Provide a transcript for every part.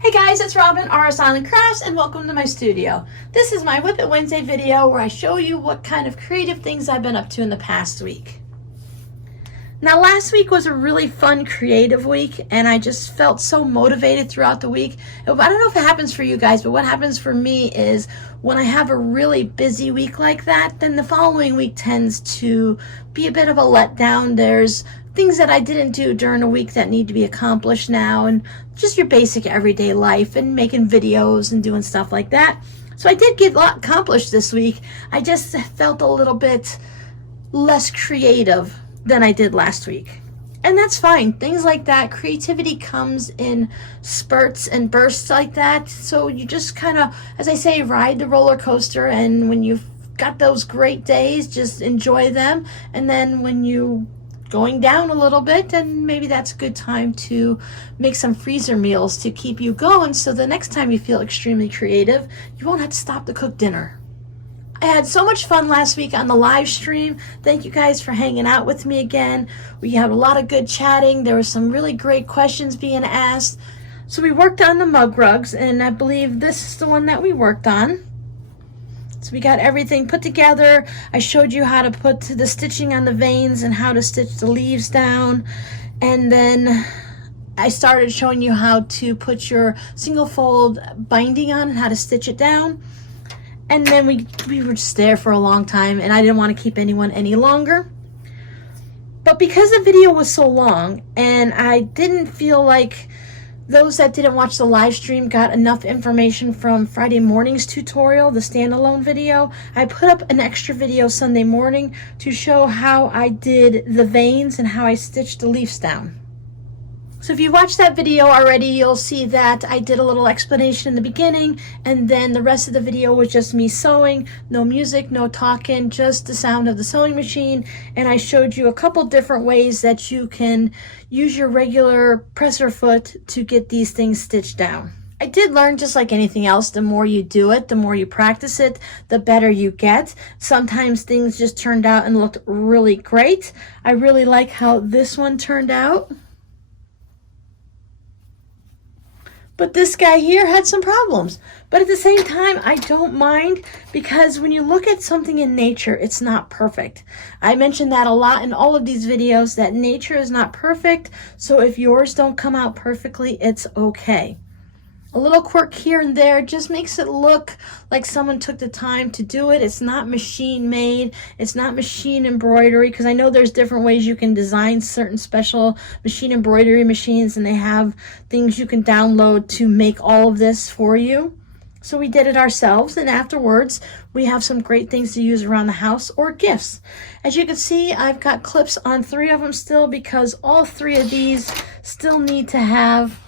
Hey guys, it's Robin, RS Island Crafts, and welcome to my studio. This is my Whip It Wednesday video where I show you what kind of creative things I've been up to in the past week. Now last week was a really fun creative week and I just felt so motivated throughout the week. I don't know if it happens for you guys, but what happens for me is when I have a really busy week like that, then the following week tends to be a bit of a letdown. There's things that I didn't do during the week that need to be accomplished now, and just your basic everyday life and making videos and doing stuff like that. So I did get a lot accomplished this week. I just felt a little bit less creative than I did last week. And that's fine. Things like that, creativity comes in spurts and bursts like that. So you just kind of, as I say, ride the roller coaster, and when you've got those great days, just enjoy them. And then when you going down a little bit, and maybe that's a good time to make some freezer meals to keep you going, so the next time you feel extremely creative, you won't have to stop to cook dinner. I had so much fun last week on the live stream. Thank you guys for hanging out with me again. We had a lot of good chatting. There were some really great questions being asked. So we worked on the mug rugs, and I believe this is the one that we worked on. So we got everything put together. I showed you how to put the stitching on the veins and how to stitch the leaves down. And then I started showing you how to put your single fold binding on and how to stitch it down. And then we were just there for a long time, and I didn't want to keep anyone any longer. But because the video was so long and I didn't feel like those that didn't watch the live stream got enough information from Friday morning's tutorial, the standalone video, I put up an extra video Sunday morning to show how I did the veins and how I stitched the leaves down. So if you watched that video already, you'll see that I did a little explanation in the beginning, and then the rest of the video was just me sewing, no music, no talking, just the sound of the sewing machine. And I showed you a couple different ways that you can use your regular presser foot to get these things stitched down. I did learn, just like anything else, the more you do it, the more you practice it, the better you get. Sometimes things just turned out and looked really great. I really like how this one turned out. But this guy here had some problems. But at the same time, I don't mind, because when you look at something in nature, it's not perfect. I mentioned that a lot in all of these videos, that nature is not perfect. So if yours don't come out perfectly, it's okay. A little quirk here and there just makes it look like someone took the time to do it. It's not machine made. It's not machine embroidery, because I know there's different ways you can design certain special machine embroidery machines, and they have things you can download to make all of this for you. So we did it ourselves, and afterwards we have some great things to use around the house or gifts. As you can see, I've got clips on 3 of them still, because all 3 of these still need to have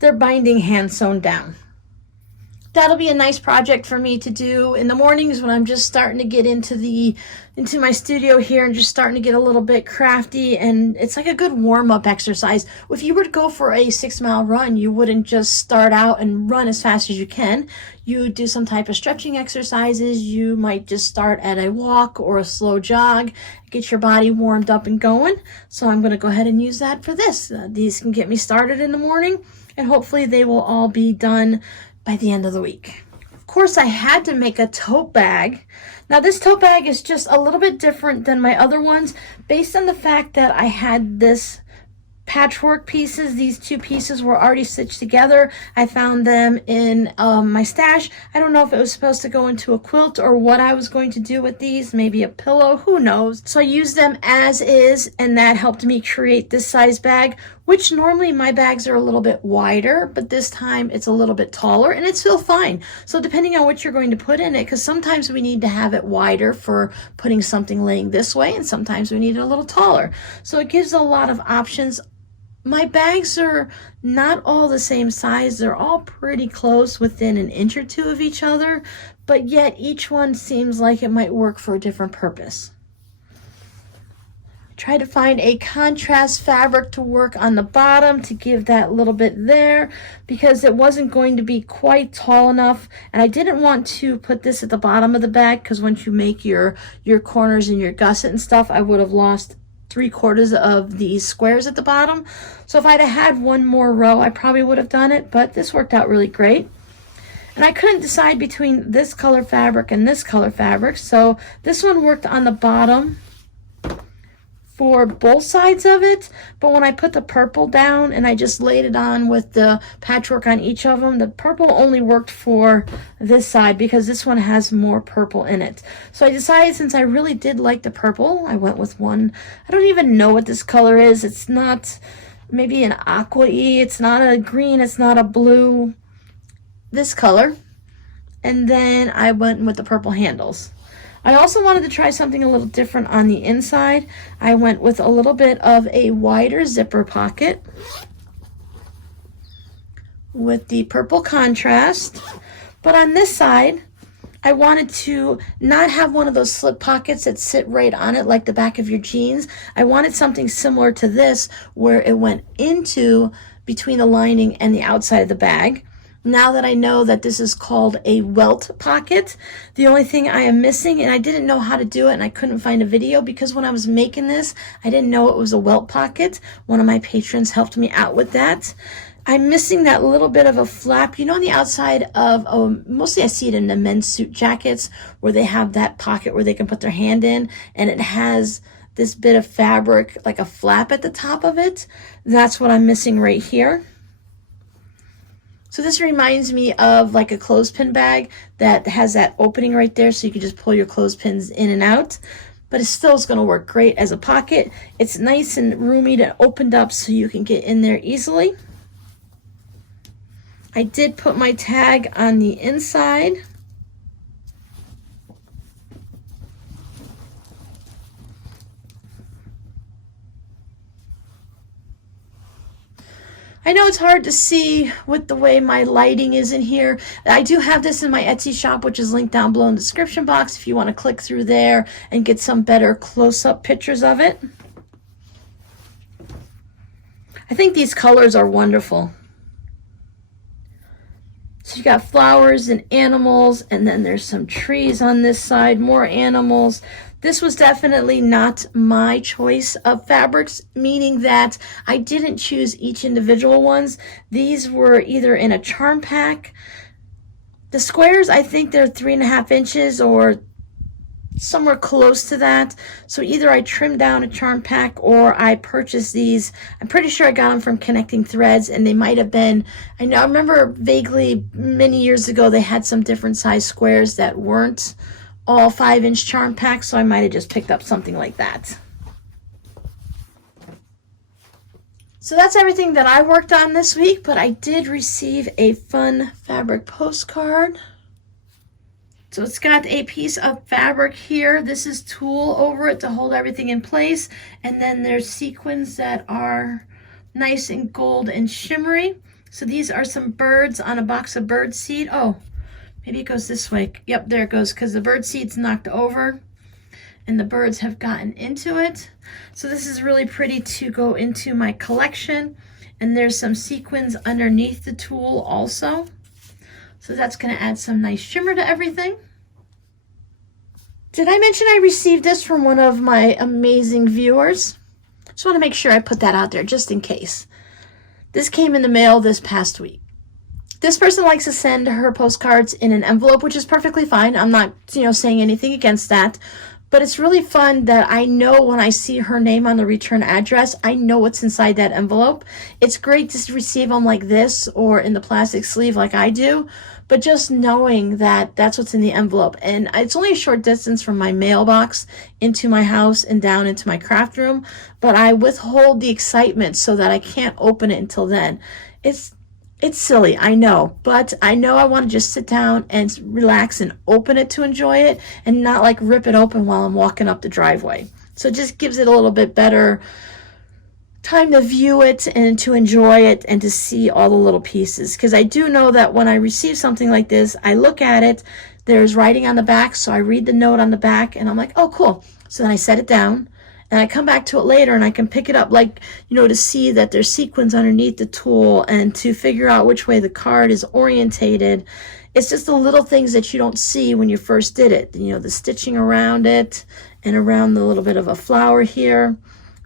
their binding hand sewn down. That'll be a nice project for me to do in the mornings when I'm just starting to get into my studio here and just starting to get a little bit crafty, and it's like a good warm-up exercise. If you were to go for a 6-mile run, you wouldn't just start out and run as fast as you can. You do some type of stretching exercises. You might just start at a walk or a slow jog, get your body warmed up and going. So I'm going to go ahead and use that for this. These can get me started in the morning, and hopefully they will all be done by the end of the week. Of course, I had to make a tote bag. Now this tote bag is just a little bit different than my other ones, based on the fact that I had this patchwork pieces. These 2 pieces were already stitched together. I found them in my stash. I don't know if it was supposed to go into a quilt or what I was going to do with these, maybe a pillow, who knows. So I used them as is, and that helped me create this size bag, which normally my bags are a little bit wider, but this time it's a little bit taller, and it's still fine. So depending on what you're going to put in it, because sometimes we need to have it wider for putting something laying this way, and sometimes we need it a little taller. So it gives a lot of options. My bags are not all the same size. They're all pretty close, within an inch or 2 of each other, but yet each one seems like it might work for a different purpose. I tried to find a contrast fabric to work on the bottom to give that little bit there, because it wasn't going to be quite tall enough, and I didn't want to put this at the bottom of the bag, because once you make your corners and your gusset and stuff, I would have lost 3/4 of these squares at the bottom. So if I'd have had one more row, I probably would have done it, but this worked out really great. And I couldn't decide between this color fabric and this color fabric, so this one worked on the bottom for both sides of it, but when I put the purple down and I just laid it on with the patchwork on each of them, the purple only worked for this side because this one has more purple in it. So I decided, since I really did like the purple, I went with one. I don't even know what this color is. It's not maybe an aqua-y, it's not a green, it's not a blue, this color. And then I went with the purple handles. I also wanted to try something a little different on the inside. I went with a little bit of a wider zipper pocket with the purple contrast. But on this side, I wanted to not have one of those slip pockets that sit right on it like the back of your jeans. I wanted something similar to this where it went into between the lining and the outside of the bag. Now that I know that this is called a welt pocket, the only thing I am missing, and I didn't know how to do it and I couldn't find a video because when I was making this, I didn't know it was a welt pocket. One of my patrons helped me out with that. I'm missing that little bit of a flap, you know, on the outside of, mostly I see it in the men's suit jackets where they have that pocket where they can put their hand in and it has this bit of fabric, like a flap at the top of it. That's what I'm missing right here. So this reminds me of like a clothespin bag that has that opening right there so you can just pull your clothespins in and out. But it still is going to work great as a pocket. It's nice and roomy and opened up so you can get in there easily. I did put my tag on the inside. I know it's hard to see with the way my lighting is in here. I do have this in my Etsy shop, which is linked down below in the description box if you want to click through there and get some better close-up pictures of it. I think these colors are wonderful. So you got flowers and animals, and then there's some trees on this side, more animals. This was definitely not my choice of fabrics, meaning that I didn't choose each individual ones. These were either in a charm pack. The squares, I think they're 3.5 inches or somewhere close to that. So either I trimmed down a charm pack or I purchased these. I'm pretty sure I got them from Connecting Threads, and they might have been, I remember vaguely many years ago they had some different size squares that weren't all 5-inch charm packs, so I might have just picked up something like that. So that's everything that I worked on this week, but I did receive a fun fabric postcard. So it's got a piece of fabric here. This is tulle over it to hold everything in place. And then there's sequins that are nice and gold and shimmery. So these are some birds on a box of bird seed. Oh, maybe it goes this way. Yep, there it goes, because the bird seed's knocked over and the birds have gotten into it. So this is really pretty to go into my collection. And there's some sequins underneath the tulle also. So that's going to add some nice shimmer to everything. Did I mention I received this from one of my amazing viewers? Just want to make sure I put that out there just in case. This came in the mail this past week. This person likes to send her postcards in an envelope, which is perfectly fine. I'm not, saying anything against that. But it's really fun that I know when I see her name on the return address, I know what's inside that envelope. It's great to receive them like this or in the plastic sleeve like I do, but just knowing that that's what's in the envelope. And it's only a short distance from my mailbox into my house and down into my craft room, but I withhold the excitement so that I can't open it until then. It's silly, I know, but I know I want to just sit down and relax and open it to enjoy it and not like rip it open while I'm walking up the driveway. So it just gives it a little bit better time to view it and to enjoy it and to see all the little pieces. Because I do know that when I receive something like this, I look at it, there's writing on the back, so I read the note on the back and I'm like, oh, cool. So then I set it down. And I come back to it later and I can pick it up to see that there's sequins underneath the tulle and to figure out which way the card is orientated. It's just the little things that you don't see when you first did it. The stitching around it and around the little bit of a flower here.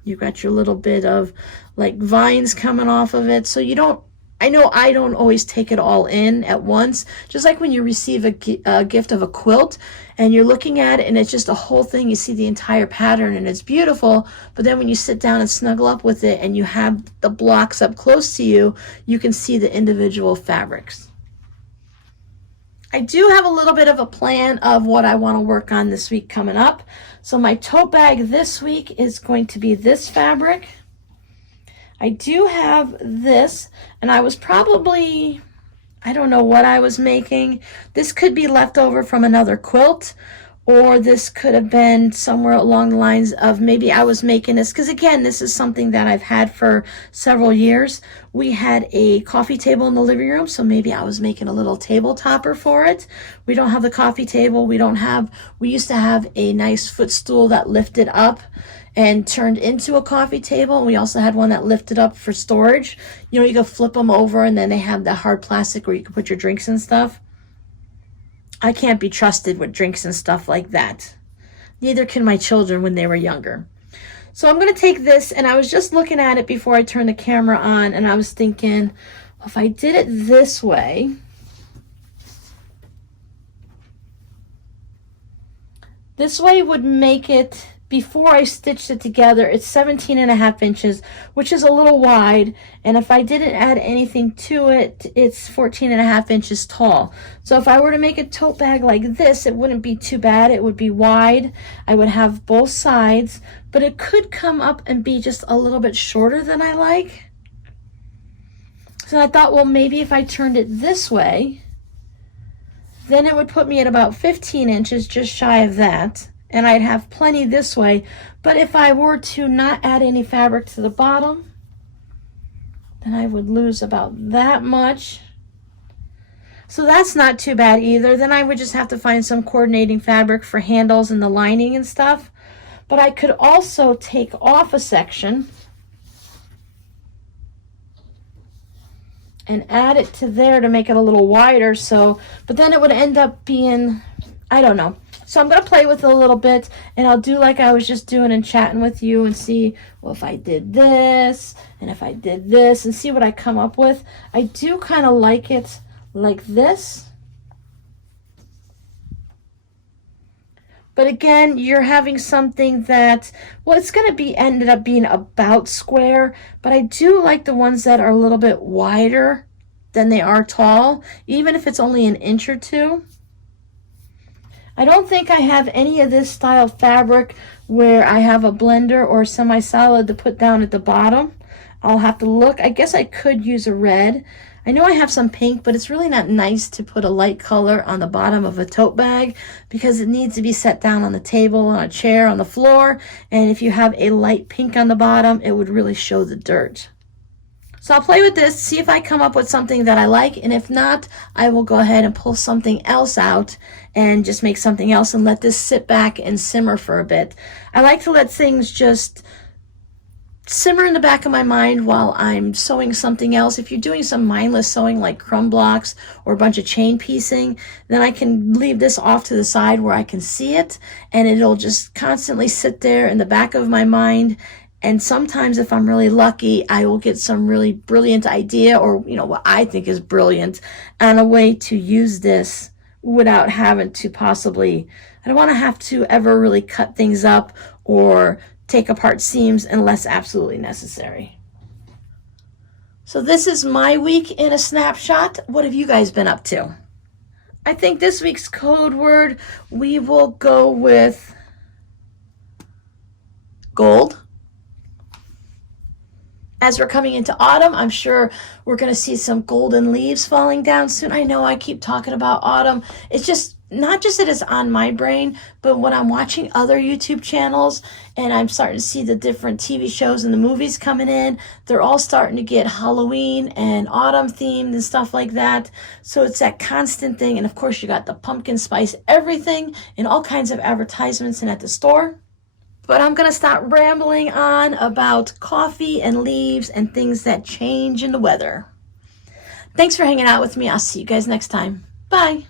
You've got your little bit of like vines coming off of it. So you don't, I know I don't always take it all in at once. Just like when you receive a gift of a quilt and you're looking at it and it's just a whole thing, you see the entire pattern and it's beautiful. But then when you sit down and snuggle up with it and you have the blocks up close to you, you can see the individual fabrics. I do have a little bit of a plan of what I want to work on this week coming up. So my tote bag this week is going to be this fabric. I do have this, and I was probably, I don't know what I was making. This could be left over from another quilt, or this could have been somewhere along the lines of maybe I was making this, because again, this is something that I've had for several years. We had a coffee table in the living room, so maybe I was making a little table topper for it. We don't have the coffee table. We used to have a nice footstool that lifted up and turned into a coffee table. And we also had one that lifted up for storage. You know, you could flip them over and then they have the hard plastic where you can put your drinks and stuff. I can't be trusted with drinks and stuff like that. Neither can my children when they were younger. So I'm going to take this, and I was just looking at it before I turned the camera on, and I was thinking, well, if I did it this way, would make it, before I stitched it together, it's 17.5 inches, which is a little wide. And if I didn't add anything to it, it's 14.5 inches tall. So if I were to make a tote bag like this, it wouldn't be too bad. It would be wide. I would have both sides, but it could come up and be just a little bit shorter than I like. So I thought, well, maybe if I turned it this way, then it would put me at about 15 inches, just shy of that. And I'd have plenty this way. But if I were to not add any fabric to the bottom, then I would lose about that much. So that's not too bad either. Then I would just have to find some coordinating fabric for handles and the lining and stuff. But I could also take off a section and add it to there to make it a little wider. So, but then it would end up being, I don't know. So I'm going to play with it a little bit, and I'll do like I was just doing and chatting with you and see, well, if I did this and if I did this and see what I come up with. I do kind of like it like this. But again, you're having something that, well, it's going to be ended up being about square, but I do like the ones that are a little bit wider than they are tall, even if it's only an inch or two. I don't think I have any of this style fabric where I have a blender or semi-solid to put down at the bottom. I'll have to look. I guess I could use a red. I know I have some pink, but it's really not nice to put a light color on the bottom of a tote bag because it needs to be set down on the table, on a chair, on the floor. And if you have a light pink on the bottom, it would really show the dirt. So I'll play with this, see if I come up with something that I like, and if not, I will go ahead and pull something else out and just make something else and let this sit back and simmer for a bit. I like to let things just simmer in the back of my mind while I'm sewing something else. If you're doing some mindless sewing like crumb blocks or a bunch of chain piecing, then I can leave this off to the side where I can see it, and it'll just constantly sit there in the back of my mind. And sometimes if I'm really lucky, I will get some really brilliant idea, or, you know, what I think is brilliant, and a way to use this without having to possibly, I don't want to have to ever really cut things up or take apart seams unless absolutely necessary. So this is my week in a snapshot. What have you guys been up to? I think this week's code word, we will go with gold. As we're coming into autumn, I'm sure we're going to see some golden leaves falling down soon. I know I keep talking about autumn. It's just not just that it's on my brain, but when I'm watching other YouTube channels and I'm starting to see the different TV shows and the movies coming in, they're all starting to get Halloween and autumn themed and stuff like that. So it's that constant thing. And of course, you got the pumpkin spice everything and all kinds of advertisements and at the store. But I'm going to stop rambling on about coffee and leaves and things that change in the weather. Thanks for hanging out with me. I'll see you guys next time. Bye.